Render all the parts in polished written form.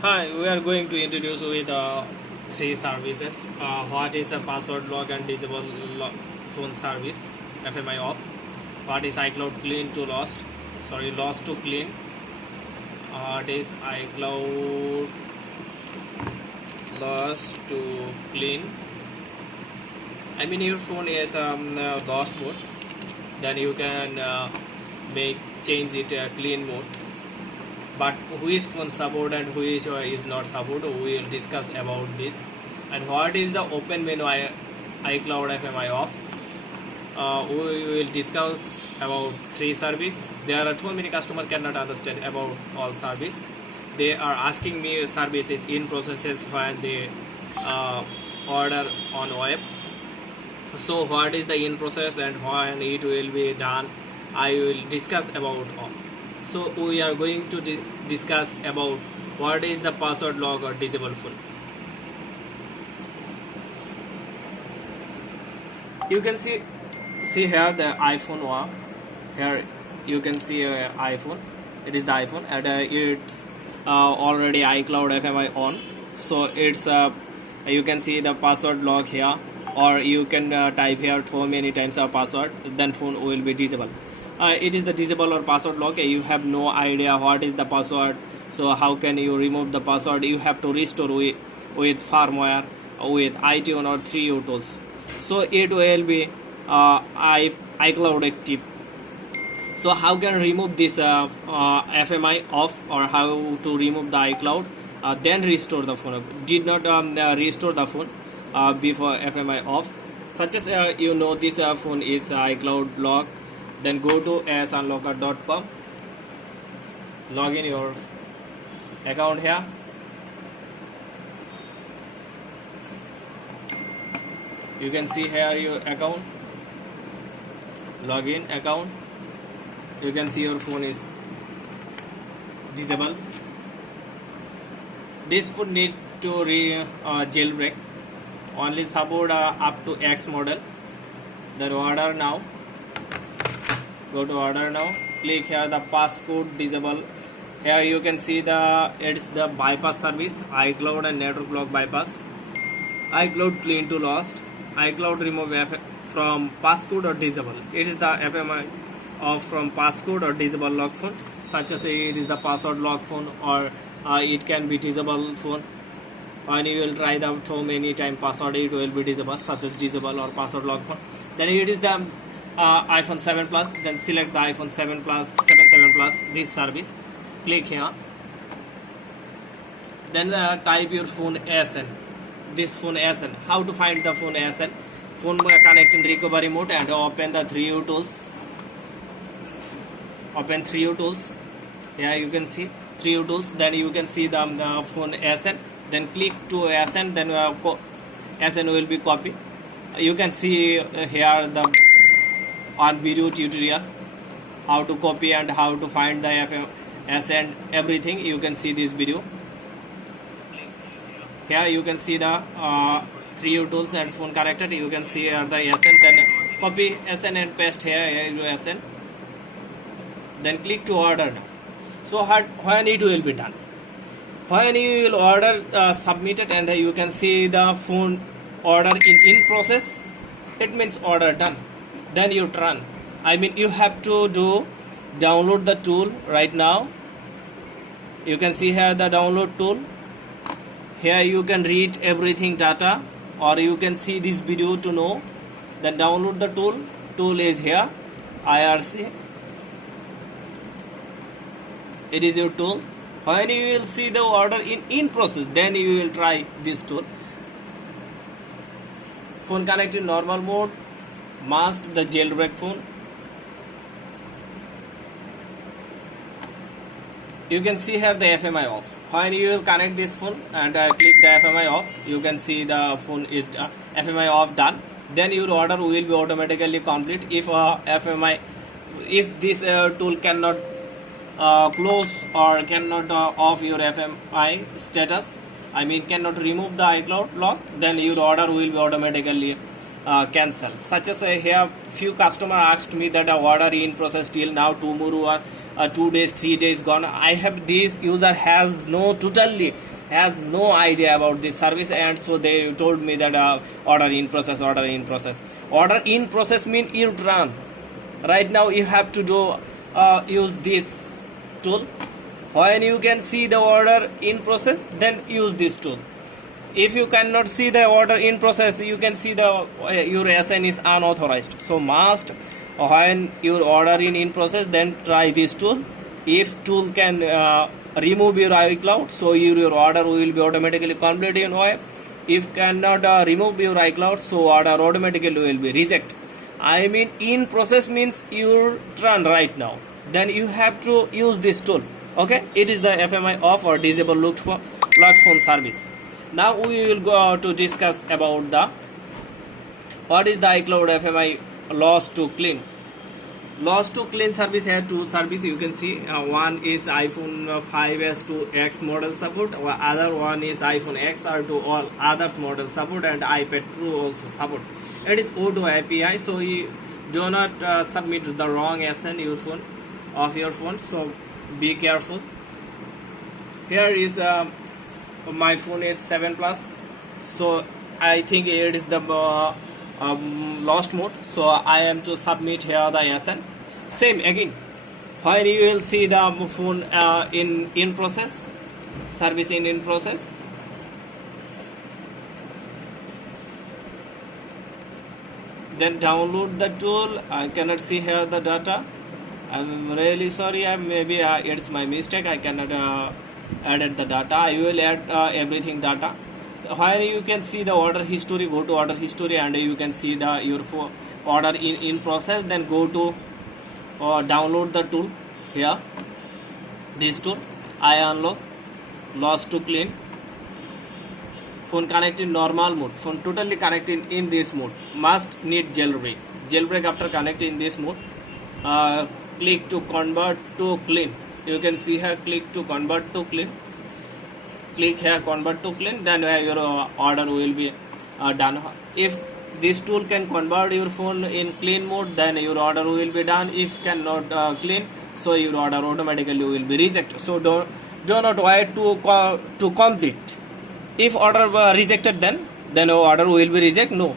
Hi, we are going to introduce with three services. What is a password lock and disable phone service (FMI off)? What is iCloud clean to lost? Sorry, lost to clean. What is iCloud lost to clean? I mean, your phone is lost mode. Then you can make change it clean mode. But who is phone support and who is not support, we will discuss about this. And what is the open menu iCloud FMI off? We will discuss about three service. There are too many customer cannot understand about all service. They are asking me services in processes when they order on web. So what is the in process and when it will be done, I will discuss about all. So we are going to discuss about what is the password lock or disable full. You can see here the iPhone one. Here you can see iPhone. It is the iPhone and it's already iCloud FMI on. So it's you can see the password lock here, or you can type here so many times our password, then phone will be disable. It is the disable or password lock. You have no idea what is the password, so how can you remove the password? You have to restore with firmware, with iTunes or 3U tools. So it will be iCloud active. So how can remove this FMI off, or how to remove the iCloud, then restore the phone? Did not restore the phone before FMI off. Such as this phone is iCloud lock. Then go to asunlocker.com, log in your account here. You can see here your account, login account. You can see your phone is disabled. This phone need to jailbreak. Only support up to X model. Then order now. Go to order now. Click here the passcode disable. Here you can see it's the bypass service, iCloud and network block bypass. iCloud clean to lost. iCloud remove from passcode or disable. It is the FMI off from passcode or disable lock phone. Such as it is the password lock phone, or it can be disable phone. When you will try the so many time password, it will be disable, such as disable or password lock phone. Then it is the iPhone 7 Plus. Then select the iPhone 7 Plus, 7 Plus, this service. Click here. Then type your phone ASN. This phone ASN. How to find the phone ASN? Phone connect in recovery mode and open the 3U tools. Open 3U tools. Here you can see 3U tools. Then you can see the phone ASN. Then click to ASN. Then ASN will be copied. You can see here the on video tutorial how to copy and how to find the ASN, everything. You can see this video. Here you can see the 3U tools and phone connected. You can see here the ASN. Then copy ASN and paste here ASN. Then click to order now. So when it will be done, when you will order submitted, and you can see the phone order in process, it means order done. Then you run. I mean, you have to download the tool right now. You can see here the download tool. Here you can read everything data, or you can see this video to know. Then download the tool. Tool is here, IRC. It is your tool. When you will see the order in process, then you will try this tool. Phone connect in normal mode. Must the jailbreak phone. You can see here the FMI off. When you will connect this phone and click the FMI off, you can see the phone is FMI off done. Then your order will be automatically complete. If this tool cannot close or cannot off your FMI status, I mean cannot remove the iCloud lock, then your order will be automatically cancel. Such as here few customer asked me that order in process till now tomorrow 2 days, 3 days gone. I have this user has no idea about this service, and so they told me that order in process. Order in process mean you run. Right now you have to do use this tool. When you can see the order in process, then use this tool. If you cannot see the order in process, you can see the your SN is unauthorized. So must when your order in process, then try this tool. If tool can remove your iCloud, so your order will be automatically completed in OAP. If cannot remove your iCloud, so order automatically will be reject. I mean in process means you run right now. Then you have to use this tool. Okay, it is the FMI off or disable locked phone service. Now we will go to discuss about the what is the iCloud FMI loss to clean. Loss to clean service here two service you can see. One is iPhone 5s to X model support, other one is iPhone XR to all others model support, and iPad Pro also support. It is O2 API, so you do not submit the wrong SN of your phone, so be careful. Here is my phone is 7 plus, so I think it is the lost mode, so I am to submit here the SN. Same again, when you will see the phone in process, service in process. Then download the tool. I cannot see here the data. I'm really sorry. Maybe it's my mistake. I cannot added the data. I will add everything data. While you can see the order history, go to order history and you can see the your order in process. Then go to download the tool here. This tool I unlock loss to clean. Phone connected normal mode. Phone totally connected in this mode. Must need jailbreak. Jailbreak after connecting this mode. Click to convert to clean. You can see here click to convert to clean. Click here convert to clean. Then your order will be done. If this tool can convert your phone in clean mode, then your order will be done. If cannot clean, so your order automatically will be rejected. So do not wait to complete. If order rejected, then order will be reject. No,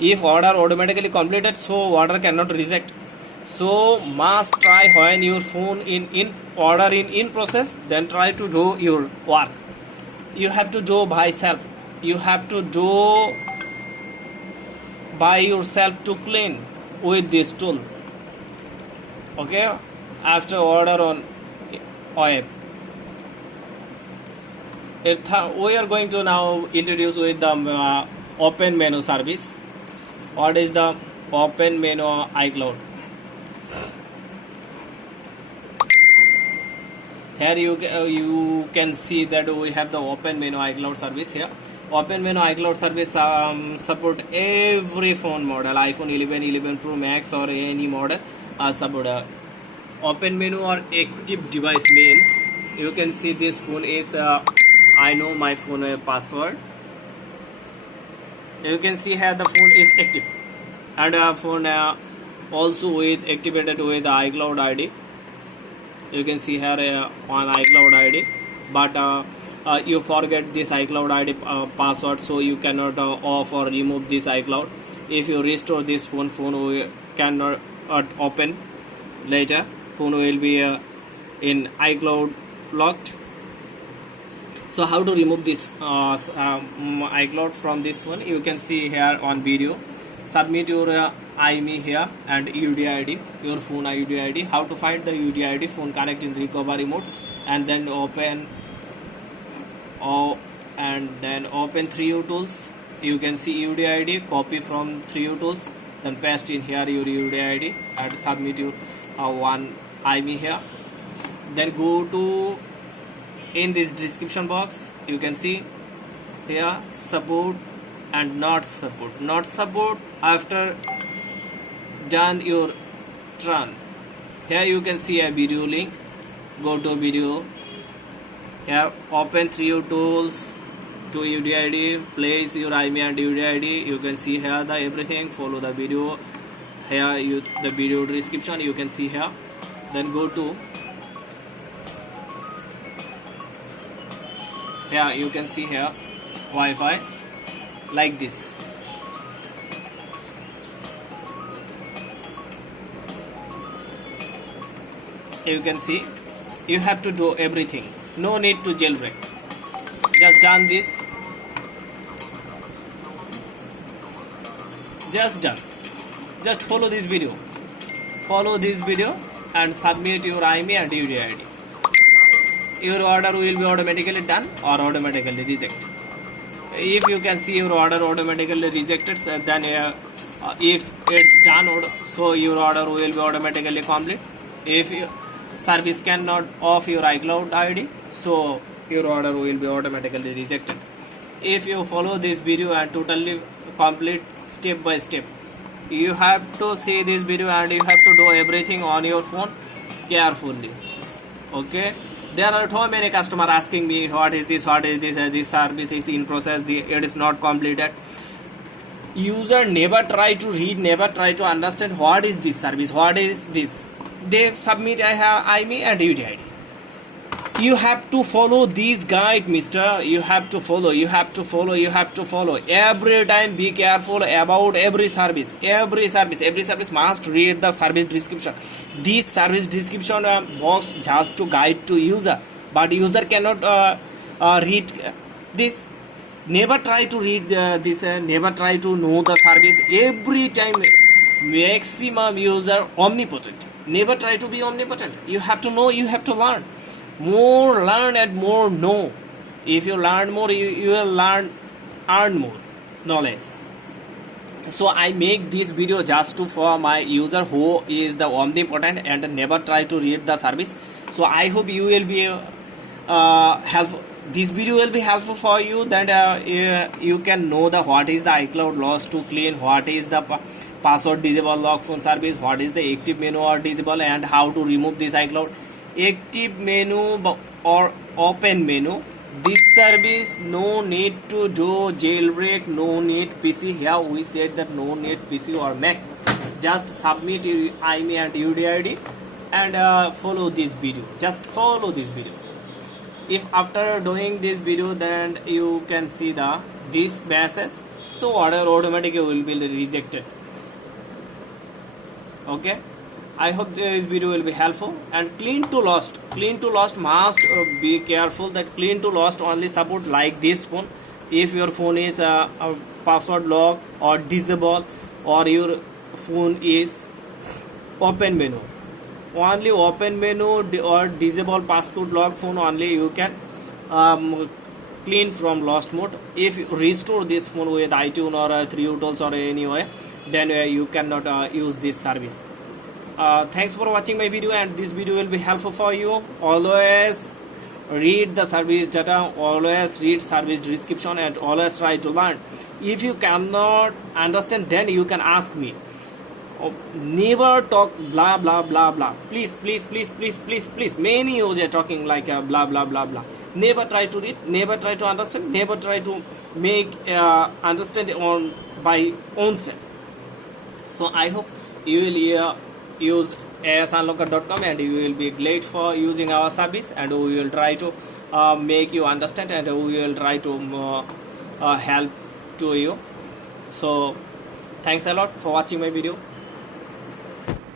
if order automatically completed, so order cannot reject. So must try when your phone in order in process, then try to do your work. You have to do by self. You have to do by yourself to clean with this tool. Okay, after order on OAP. We are going to now introduce with the open menu service. What is the open menu iCloud? Here you can see that we have the open menu iCloud service here. Open menu iCloud service support every phone model, iPhone 11, 11 Pro Max or any model support. Open menu or active device means you can see this phone is I know my phone password. You can see here the phone is active, and phone also with activated with the iCloud ID. You can see here on iCloud ID, but you forget this iCloud ID password, so you cannot off or remove this iCloud. If you restore this phone will cannot open later. Phone will be in iCloud locked. So how to remove this iCloud from this one? You can see here on video. Submit your IMEI here and UDID, your phone UDID. How to find the UDID? Phone connect in recovery mode, and then open 3U tools. You can see UDID, copy from 3U tools, then paste in here your UDID and submit your one IMEI here. Then go to in this description box. You can see here support and not support after done your run. Here you can see a video link. Go to video. Here open 3U tools to UDID, place your IMEI and UDID. You can see here the everything. Follow the video. Here the video description you can see here. Then go to Here you can see here Wi-Fi like this. You can see you have to do everything, no need to jailbreak, just done this, just done. Just follow this video and submit your IMEI and UDID. Your order will be automatically done or automatically rejected. If you can see your order automatically rejected, then if it's done, so your order will be automatically complete. If service cannot off your iCloud ID, so your order will be automatically rejected. If you follow this video and totally complete step by step, you have to see this video and you have to do everything on your phone carefully. Okay, there are so many customers asking me what is this service is in process, it is not completed. User never try to read, never try to understand what is this service, what is this. They submit I have IMEI and UDID. You have to follow this guide, mister. You have to follow every time. Be careful about every service must read the service description. This service description box just to guide to user, but user cannot read this. Never try to read this, never try to know the service. Every time maximum user omnipotent, never try to be omnipotent. You have to know, you have to learn and more know. If you learn more, you will earn more knowledge. So I make this video just to for my user who is the omnipotent and never try to read the service. So I hope you will be helpful. This video will be helpful for you. Then you can know the what is the iCloud loss to clean, what is the password disable lock phone service, what is the active menu or disable, and how to remove this iCloud active menu or open menu. This service no need to do jailbreak, no need PC. Here we said that no need PC or Mac. Just submit your IMEI and UDID and follow this video. Just follow this video. If after doing this video, then you can see this message, so order automatically will be rejected. Okay, I hope this video will be helpful. And clean to lost must be careful that clean to lost only support like this phone. If your phone is a password lock or disable, or your phone is open menu, only open menu or disable password lock phone, only you can clean from lost mode. If you restore this phone with iTunes or 3utils or any way, then you cannot use this service. Thanks for watching my video, and this video will be helpful for you. Always read the service data, always read service description, and always try to learn. If you cannot understand, then you can ask me. Never talk blah blah blah blah. Please. Many users talking like blah blah blah blah. Never try to read, never try to understand, never try to make understand on by own self. So I hope you will use asunlocker.com and you will be glad for using our service, and we will try to make you understand, and we will try to help to you. So thanks a lot for watching my video.